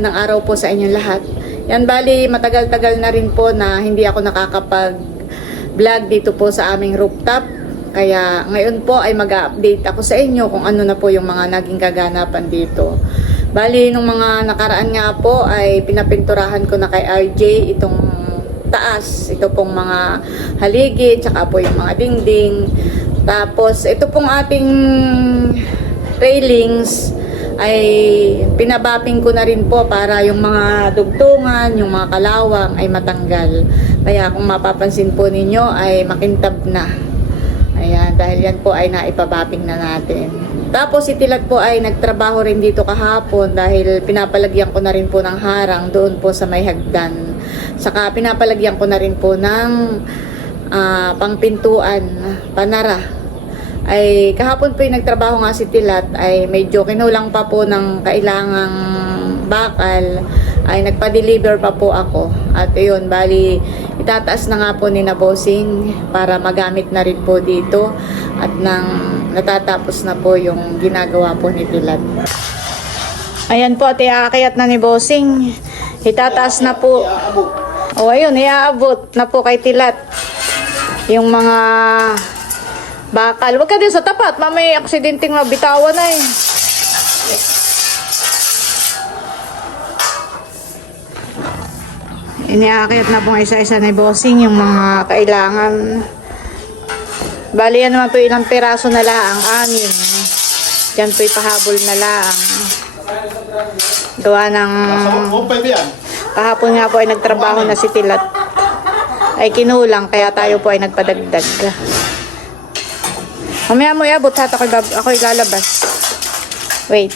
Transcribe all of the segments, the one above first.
Magandang araw po sa inyong lahat. Yan bali, matagal-tagal na rin po na hindi ako nakakapag-vlog dito po sa aming rooftop. Kaya ngayon po ay mag-update ako sa inyo kung ano na po yung mga naging kaganapan dito. Bali, nung mga nakaraan nga po ay pinapinturahan ko na kay RJ itong taas. Ito pong mga haligi, tsaka po yung mga dingding. Tapos, ito pong ating railings ay pinabaping ko na rin po para yung mga dugtungan, yung mga kalawang ay matanggal. Kaya kung mapapansin po ninyo ay makintab na. Ayan, dahil yan po ay naipabaping na natin. Tapos si Tilat po ay nagtrabaho rin dito kahapon dahil pinapalagyan ko na rin po ng harang doon po sa may hagdan. Saka pinapalagyan ko na rin po ng ah, pangpintuan, panara. Ay kahapon po yung nagtrabaho nga si Tilat ay medyo kinulang pa po ng kailangang bakal ay nagpa-deliver pa po ako. At yun, bali itataas na nga po ni Nabosing para magamit na rin po dito at nang natatapos na po yung ginagawa po ni Tilat. Ayan po, at iaakayat na ni Bossing. Itataas na po. O ayun, iaabot na po kay Tilat. Yung mga bakal. Huwag ka din sa tapat. Mamay aksidenteng mabitawan na eh. Iniakit na pong isa-isa ni Bossing yung mga kailangan. Bali yan naman po ilang piraso na lang. Anim. Diyan po ipahabol na lang. Gawa ng... Yan. Kahapon nga po ay nagtrabaho na si Tilat. Ay kinulang, kaya tayo po ay nagpadagdag. Mamaya mo iabot hat, ako'y, bab- ako'y lalabas. Wait.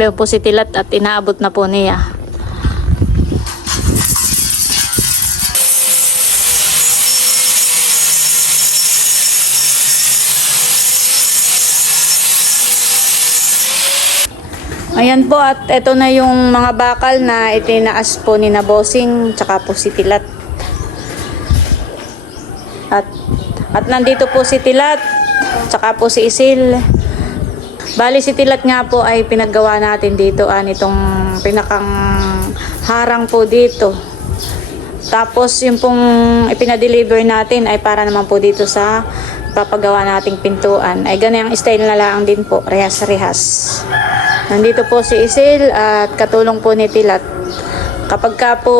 Meron po si Tilat at inaabot na po niya. Ayan po at ito na yung mga bakal na itinaas po ni Nabosing tsaka po si Tilat. At, at nandito po si Tilat tsaka po si Isil. Bali si Tilat nga po ay pinaggawa natin dito an itong pinakang harang po dito. Tapos yung pong ipinadeliver natin ay para naman po dito sa papagawa nating pintuan. Ay ganyan ang style na lang din po, rehas-rehas. Nandito po si Isil at katulong po ni Tilat. Kapag ka po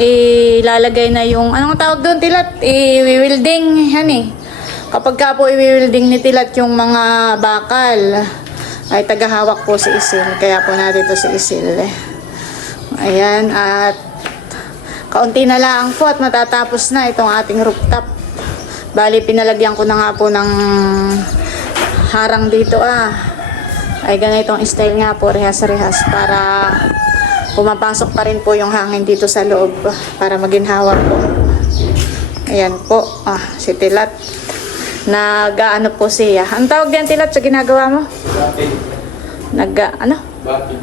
ilalagay na yung, anong tawag doon Tilat? I-wielding, yan eh. Kapag ka po i-wielding ni Tilat yung mga bakal, ay tagahawak po si Isil. Kaya po nandito si Isil. Ayan, at kaunti na lang po at matatapos na itong ating rooftop. Bali, pinalagyan ko na nga po ng harang dito ah. Ay ganitong style nga po, rehas-rehas para pumapasok pa rin po yung hangin dito sa loob para maginhawa po. Ayan po, ah, si Tilat. Nag-ano po siya. Ang tawag diyan Tilat sa ginagawa mo? Bakit? Nag, ano? Bakit?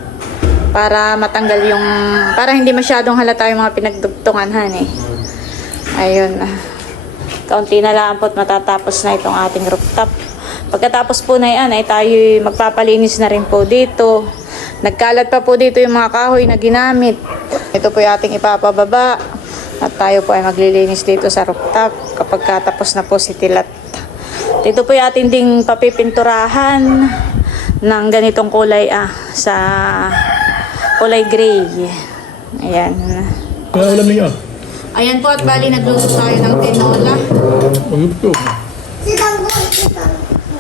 Para matanggal yung, para hindi masyadong halata yung mga pinagdugtungan han eh. Ayun. ah. Kaunti na lang po at matatapos na itong ating rooftop. Pagkatapos po na yan ay tayo magpapalinis na rin po dito. Nagkalat pa po dito yung mga kahoy na ginamit. Ito po yung ating ipapababa. At tayo po ay maglilinis dito sa rooftop kapag katapos na po si Tilat. Dito po yung ating ding papipinturahan ng ganitong kulay ah, sa kulay gray. Ayan. Kaya ulam niyo. Ayan po at bali nagluto tayo ng tinola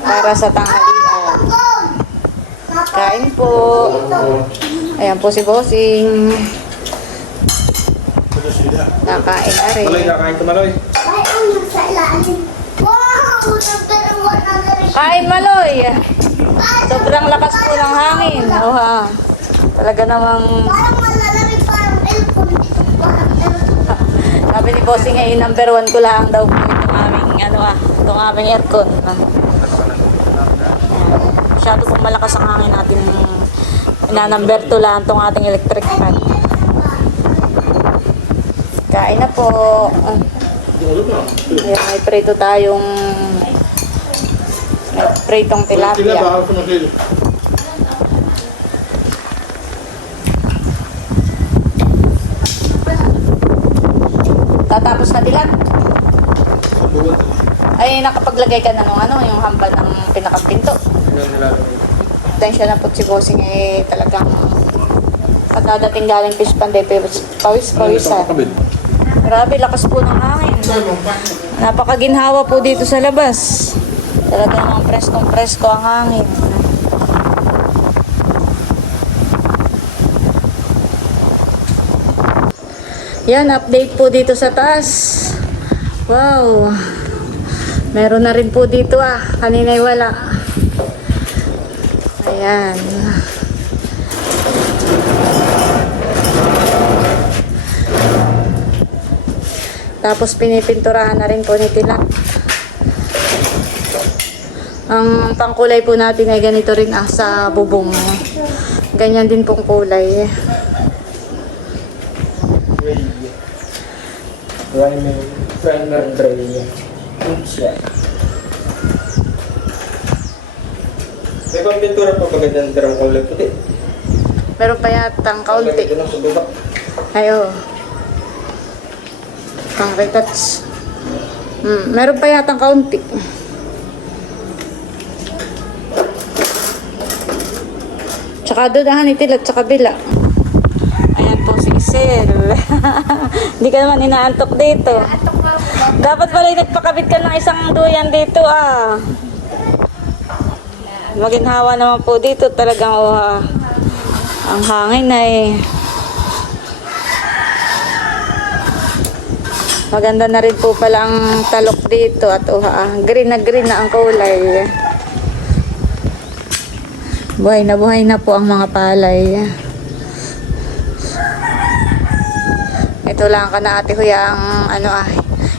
para sa tanghalian. Kain po. Ayan po si Bossing. Nakain na rin. Maloy, kakain ka maloy. Kain Maloy. Sobrang lakas po ng hangin. Oh, ha. Talaga namang sabi ni Bossing ay number one ko lang daw po itong aming ano ah, itong aming aircon. Ah. Masyado pong malakas ang hangin natin na number 2 lang itong ating electric fan. Kain na po. Ayan, may prito tayong May pritong Sila tilapia. Tatapos na dilat. Ay, nakapaglagay ka na nung ano, yung hamba ng pinakapinto. Yan nilalagay. Tensya na po si Bossing eh talagang pagkadating galing fish panday, pawis, pawis, pawisan. Kabit. Grabe, lakas po ng hangin. Napakaginhawa po dito sa labas. Talagang preskong presko ang hangin. Yan, update po dito sa taas. Wow. Meron na rin po dito ah. Kanina'y wala. Ayan. Tapos pinipinturahan na rin po ni Tilat. Ang pangkulay po natin ay ganito rin ah, sa bubong. Ganyan din pong kulay. Primer, primer dry. Oops, yeah. Pang pintura pa pag ganyan dirang kulay puti. Meron pa yatang kaunti. Ko lang sa baba. Ayo. Pang retouch. Hmm, meron pa yatang kaunti. Tsaka doon ah, nitilat sa kabila. Ayan po si Isel. Hindi ka naman inaantok dito. Dapat pala nagpakabit ka ng isang duyan dito ah. Maginhawa naman po dito talagang ah, ang hangin ay Maganda na rin po pala ang talok dito at oh, ah, green na green na ang kulay. Buhay na buhay na po ang mga palay. Ito lang ka na ate Huya ang ano ah,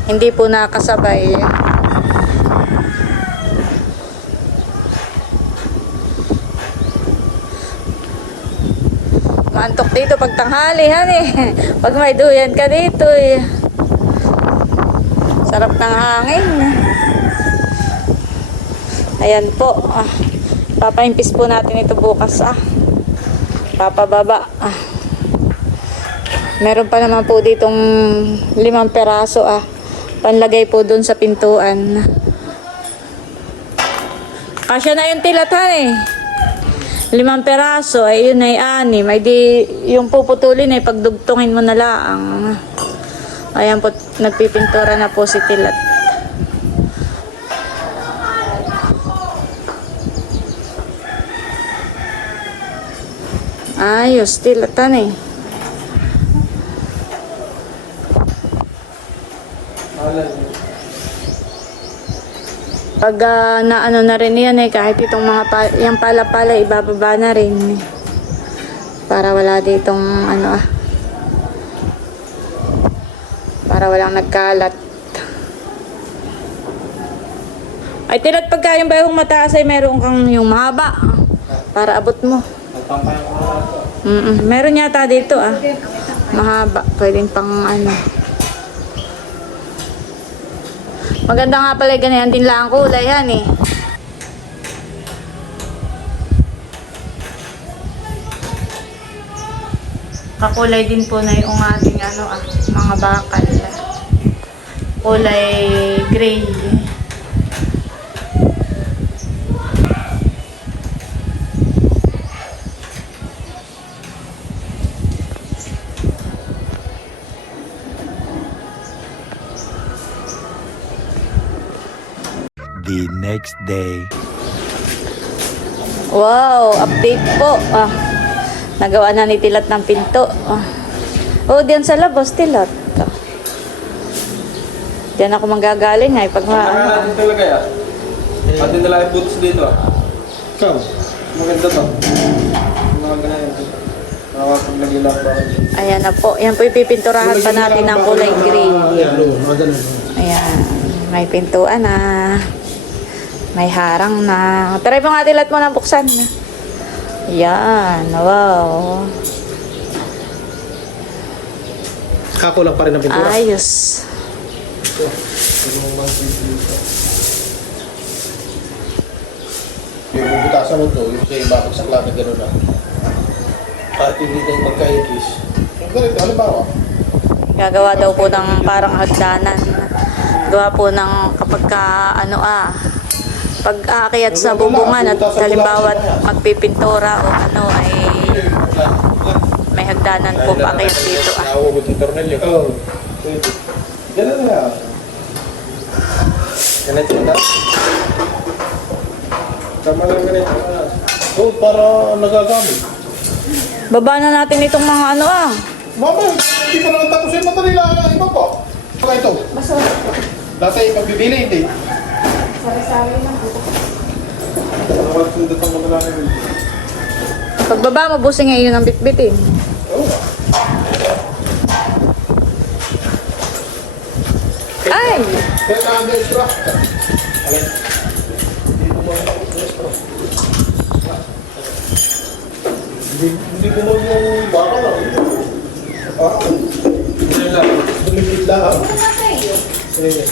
hindi po nakasabay. Maantok dito pag tanghali, hani. Pag may duyan ka dito eh. Sarap ng hangin. Ayan po. Ah, papaimpis po natin ito bukas. Ah. Papababa. Ah. Meron pa naman po ditong limang peraso. Ah. Panlagay po dun sa pintuan. Kasya na yung tilatan eh. Limang peraso, ay yun ay anim. Ay di, yung puputulin ay pagdugtungin mo na lang. Ayan po, nagpipintura na po si Tilat. Ayos, Tilatan eh. Pag ah, naano na rin yan eh, kahit itong mga pa, yung pala-pala, ibababa na rin. Para wala ditong ano ah. Para walang nagkalat. Ay, tilat pagka yung bayong mataas ay meron kang yung mahaba. Para abot mo. Ito. Mm Meron yata dito ah. Mahaba. Pwedeng pang ano. Maganda nga pala ganyan din lang ang kulay yan eh. Kakulay din po na yung ating ano ah, mga bakal. Kulay gray. Next day. Wow, update po. Ah, nagawa na ni Tilat ng pinto. Ah. Oh, diyan sa labas, Tilat. Ah. Diyan ako manggagaling ay pag ma- Saka natin talaga ya. Pati nila yung boots dito ah. Ikaw. Maganda to. Mga ganyan. Nakakapaglagay lang pa. Ayan na po. Yan po ipipinturahan pa natin ng kulay green. Ayan. May pintuan na. May harang na. Try mo nga Tilat mo na buksan. Ayan. Wow. Kako lang pa rin ang pintura. Ayos. Yung bubutasan mo to, yung siya ibabag sa klata gano'n na. At hindi tayo magkaigis. Yung ganito, halimbawa, Gagawa daw po ng parang hagdanan. Gawa po ng kapag ka, ano ah, pag aakyat sa bubungan at halimbawa magpipintura o ano ay may hagdanan po paakyat dito ah. Nakawagod yung tornilyo. Oo. Ganun na yan. Ganito na. Tama lang ganito. Oo, para nagagamit. Baba na natin itong mga ano ah. Mama, hindi pa naman tapos yung ang iba po. Saka ito. Dati pagbibili, hindi. Nakawagod yung datang mga lang. Pagbaba mo, busing ngayon ang bitbitin. Oo. Ay! Kaya na ang extra. Hindi, hindi ko mo yung baka na. Ah, Ganyan lang. dumikit lang ha. Sige.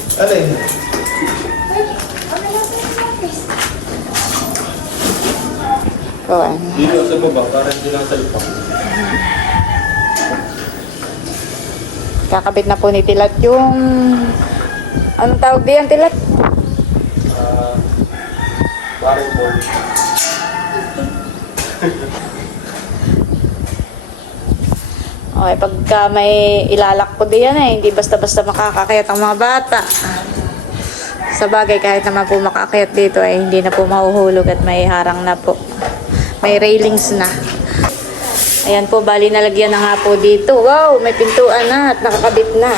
Ano. Dito sa baba, para hindi lang salpak. Kakabit na po ni Tilat yung... Anong tawag diyan, Tilat? Ah, parang ball. Okay, pagka may ilalak po diyan eh, hindi basta-basta makakakayat ang mga bata. Sa bagay, kahit naman po makakayat dito ay hindi na po mahuhulog at may harang na po. May railings na. Ayan po, bali nalagyan na nga po dito. Wow, may pintuan na at nakakabit na.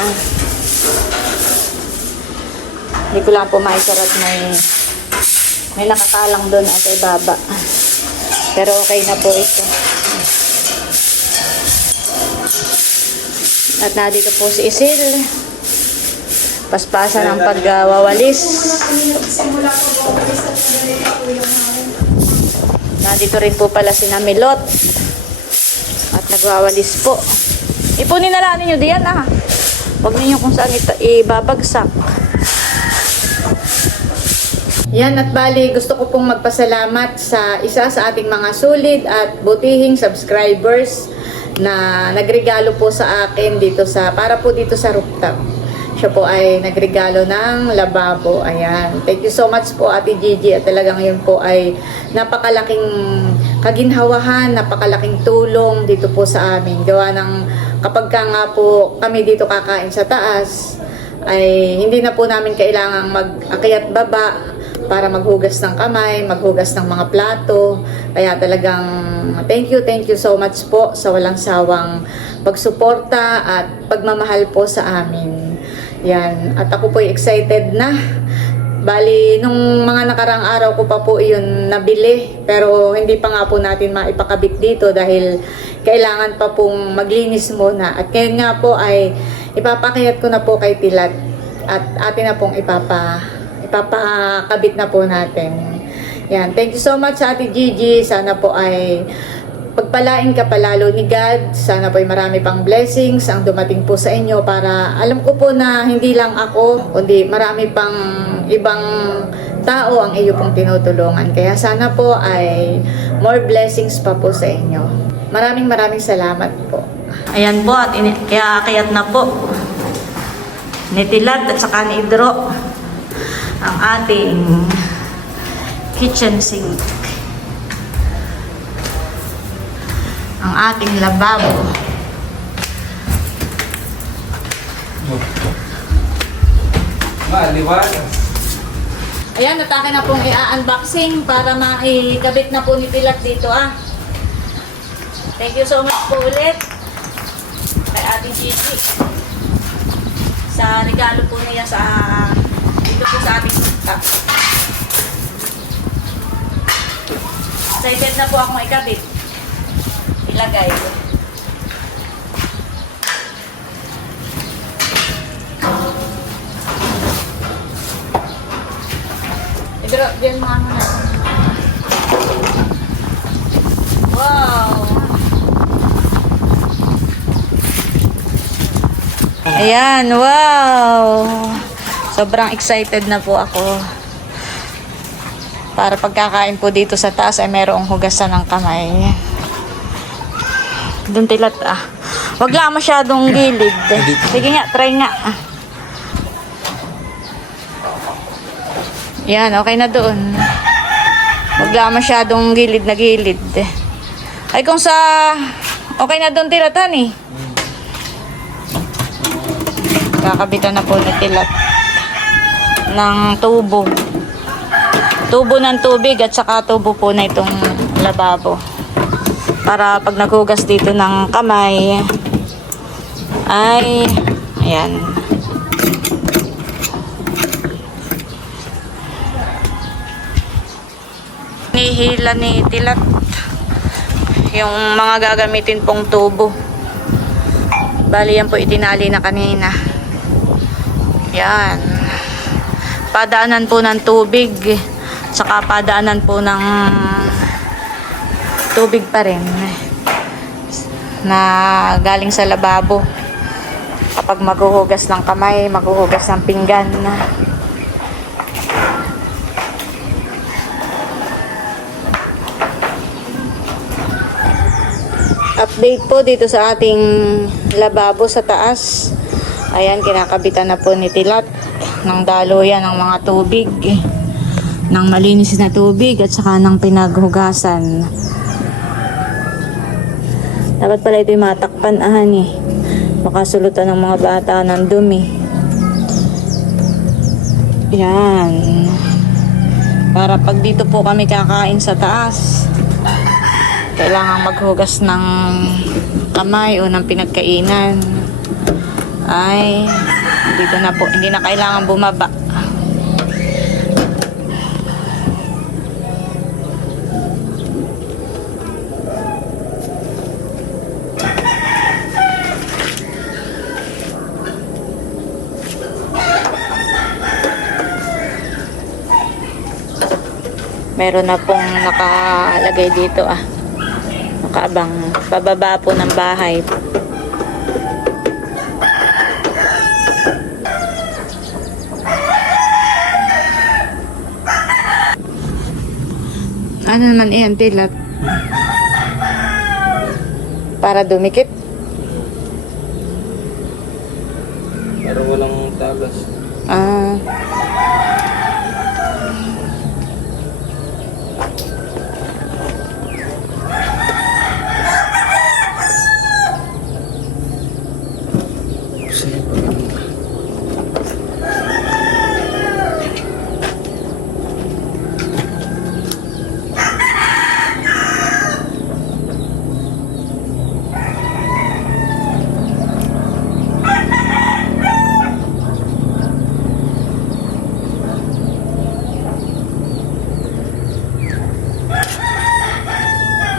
Hindi ko lang po maisara at may, may nakakalang doon at ibaba. Pero okay na po ito. At nandito po si Isil. Paspasan ang pagwawalis. Nandito rin po pala si Namilot. At nagwawalis po. Ipunin na lang ninyo diyan ah. Huwag ninyo kung saan ito ibabagsak. Yan at bali, gusto ko pong magpasalamat sa isa sa ating mga sulit at butihing subscribers na nagregalo po sa akin dito sa, para po dito sa rooftop. Siya po ay nagregalo ng lababo. Ayan. Thank you so much po Ate Gigi at talagang yun po ay napakalaking kaginhawahan, napakalaking tulong dito po sa amin. Gawa ng kapag ka nga po kami dito kakain sa taas, ay hindi na po namin kailangang mag-akyat baba para maghugas ng kamay, maghugas ng mga plato. Kaya talagang thank you, thank you so much po sa walang sawang pagsuporta at pagmamahal po sa amin. Yan. At ako po excited na. Bali, nung mga nakarang araw ko pa po iyon nabili. Pero hindi pa nga po natin maipakabit dito dahil kailangan pa pong maglinis muna. At ngayon nga po ay ipapakayat ko na po kay Tilat. At atin na pong ipapa, ipapakabit na po natin. Yan. Thank you so much Ate Gigi. Sana po ay pagpalain ka palalo ni God. Sana po ay marami pang blessings ang dumating po sa inyo para alam ko po na hindi lang ako, kundi marami pang ibang tao ang iyo pong tinutulungan. Kaya sana po ay more blessings pa po sa inyo. Maraming maraming salamat po. Ayan po at kaya akayat na po ni Tilat at saka ni Idro ang ating kitchen sink. Ang ating lababo. Maliwanag. Ayan, at akin na pong i-unboxing para maikabit na po ni Pilat dito ah. Thank you so much po ulit kay Ate Gigi sa regalo po niya sa dito po sa ating rooftop. Excited na po akong ikabit. Ilagay. I-drop dyan mga ano na. Wow! Ayan, wow! Sobrang excited na po ako. Para pagkakain po dito sa taas ay merong hugasan ng kamay. Doon tilat ah. Wag lang masyadong gilid. Sige nga, try nga. ah. Yan, okay na doon. Wag lang masyadong gilid na gilid. Ay kung sa... Okay na doon tilatan eh. Kakabitan na po ni tilat ng tubo. Tubo ng tubig at saka tubo po na itong lababo. Para pag naghugas dito ng kamay, ay, ayan. Nihila ni Tilat yung mga gagamitin pong tubo. Bali yan po itinali na kanina. Yan. Padaanan po ng tubig. Saka padaanan po ng tubig pa rin na galing sa lababo kapag maghuhugas ng kamay, maghuhugas ng pinggan. Update po dito sa ating lababo sa taas. Ayan, kinakabitan na po ni Tilat ng daluyan ng mga tubig ng malinis na tubig at saka ng pinaghugasan. Dapat pala ito yung matakpan ahan eh. Makasulutan ng mga bata ng dumi. Yan. Para pag dito po kami kakain sa taas, kailangan maghugas ng kamay o ng pinagkainan. Ay, dito na po, hindi na kailangan bumaba. Meron na pong nakalagay dito ah. Nakaabang pababa po ng bahay. Ano naman iyan, tilat? Para dumikit? Pero walang tagas. Ah.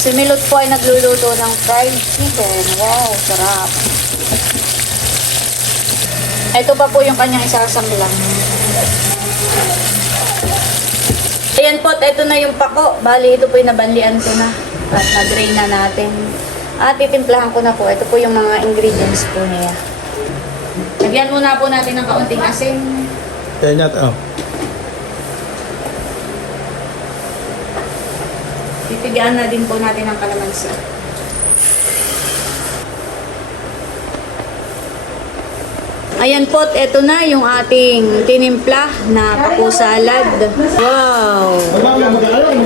Si Milot po ay nagluluto ng fried chicken. Wow, sarap. Ito pa po yung kanyang isasamlang. Ayan po, ito na yung pako. Bali, ito po yung nabanlian ko na. At na-drain na natin. At titimplahan ko na po. Ito po yung mga ingredients po niya. Lagyan muna po natin ng kaunting asin. Kaya niya, oh. Pipigaan na din po natin ang kalamansi. Ayan po, eto na yung ating tinimpla na papo salad. Wow!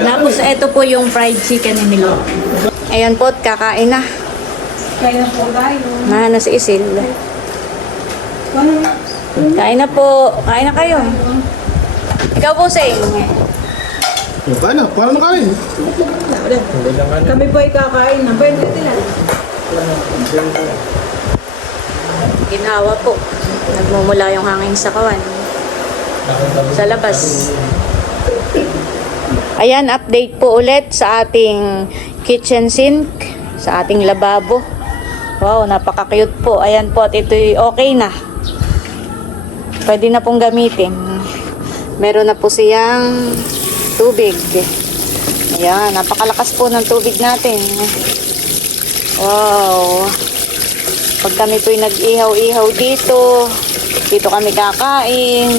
Tapos eto po yung fried chicken ni Milo. Ayan po, kakain na. Kaya po tayo. Mahana si Isil. Kain na po. Kain na kayo. Ikaw po, Sing. Oh, kaya na, paano kain? Kami po ay kakain na. Pwede sila. Ginhawa po. Nagmumula yung hangin sa kawan. Sa labas. Ayan, update po ulit sa ating kitchen sink, sa ating lababo. Wow, napaka-cute po. Ayan po, at ito'y okay na. Pwede na pong gamitin. Meron na po siyang tubig. Ayan, napakalakas po ng tubig natin. Wow. Pag kami po'y nag-ihaw-ihaw dito, dito kami kakain.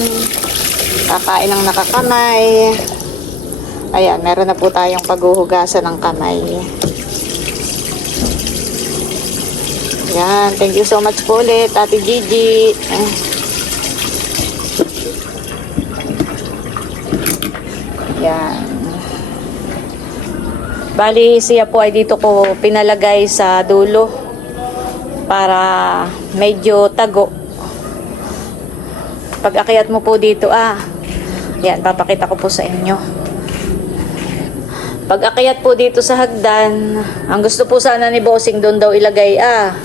Kakain ng nakakamay. Ayan, meron na po tayong paghuhugasan ng kamay. Yan, thank you so much po ulit, Ate Gigi. Eh. Yan. Bali, siya po ay dito ko pinalagay sa dulo para medyo tago. Pag akyat mo po dito, ah, yan, papakita ko po sa inyo. Pag akyat po dito sa hagdan, ang gusto po sana ni Bossing doon daw ilagay, ah,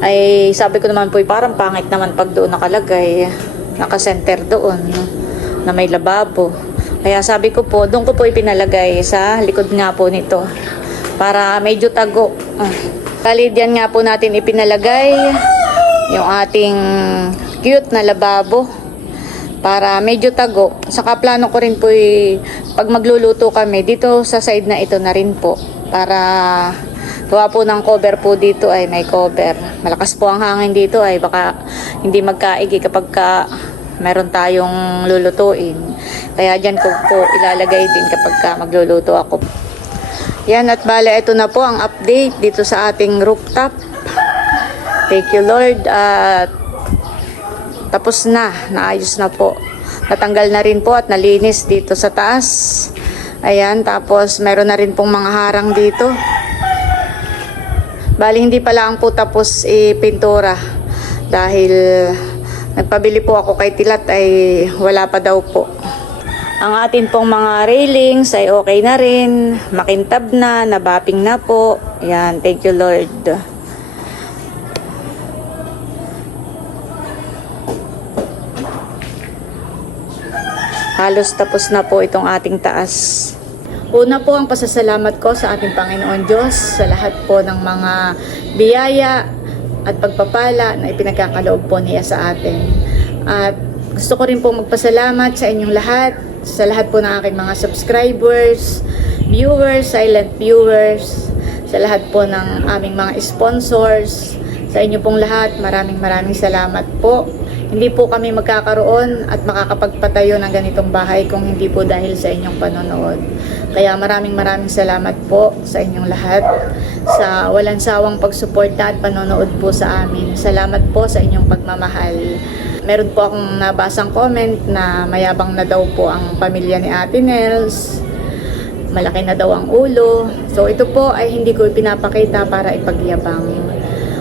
ay sabi ko naman po, parang pangit naman pag doon nakalagay. Naka-center doon, na may lababo. Kaya sabi ko po, doon ko po ipinalagay sa likod nga po nito. Para medyo tago. Ah. Kali diyan nga po natin ipinalagay yung ating cute na lababo para medyo tago. Saka plano ko rin po y- pag magluluto kami dito sa side na ito na rin po para gawa po ng cover po dito ay may cover. Malakas po ang hangin dito ay baka hindi magkaigi kapag ka meron tayong lulutuin. Kaya dyan ko po ilalagay din kapag ka magluluto ako. Yan at bale ito na po ang update dito sa ating rooftop. Thank you Lord at tapos na, naayos na po. Natanggal na rin po at nalinis dito sa taas. Ayan, tapos meron na rin pong mga harang dito. Bali, hindi pa lang po tapos ipintura. Dahil nagpabili po ako kay Tilat ay wala pa daw po. Ang atin pong mga railings ay okay na rin. Makintab na, nabapping na po. Ayan, thank you Lord. Halos tapos na po itong ating taas. Una po ang pasasalamat ko sa ating Panginoon Diyos sa lahat po ng mga biyaya at pagpapala na ipinagkakaloob po niya sa atin. At gusto ko rin po magpasalamat sa inyong lahat, sa lahat po ng aking mga subscribers, viewers, silent viewers, sa lahat po ng aming mga sponsors, sa inyo pong lahat, maraming maraming salamat po. Hindi po kami magkakaroon at makakapagpatayo ng ganitong bahay kung hindi po dahil sa inyong panonood. Kaya maraming maraming salamat po sa inyong lahat sa walang sawang pagsuporta at panonood po sa amin. Salamat po sa inyong pagmamahal. Meron po akong nabasang comment na mayabang na daw po ang pamilya ni Ate Nels malaki na daw ang ulo. So ito po ay hindi ko ipinapakita para ipagyabang.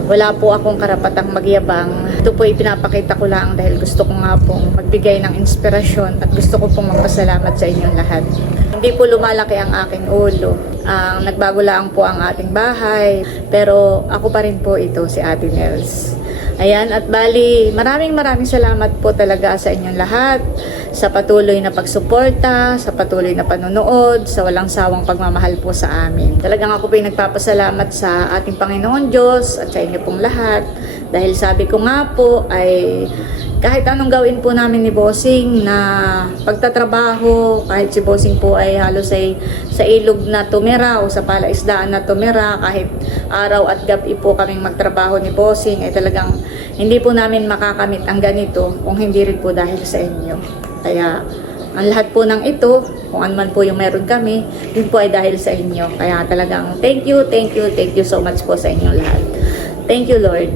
Wala po akong karapatang magyabang. Ito po ipinapakita ko lang dahil gusto ko nga pong magbigay ng inspirasyon at gusto ko pong magpasalamat sa inyong lahat. Hindi po lumalaki ang aking ulo. Ang nagbago lang po ang ating bahay. Pero ako pa rin po ito, si Ate Nels. Ayan, at bali, maraming maraming salamat po talaga sa inyong lahat sa patuloy na pagsuporta, sa patuloy na panonood, sa walang sawang pagmamahal po sa amin. Talagang ako po yung nagpapasalamat sa ating Panginoon Diyos at sa inyo pong lahat dahil sabi ko nga po ay kahit anong gawin po namin ni Bossing na pagtatrabaho, kahit si Bossing po ay halos ay sa ilog na tumira o sa palaisdaan na tumira, kahit araw at gabi po kaming magtrabaho ni Bossing, ay talagang hindi po namin makakamit ang ganito kung hindi rin po dahil sa inyo. Kaya ang lahat po ng ito, kung ano po yung meron kami, yun po ay dahil sa inyo. Kaya talagang thank you, thank you, thank you so much po sa inyong lahat. Thank you Lord.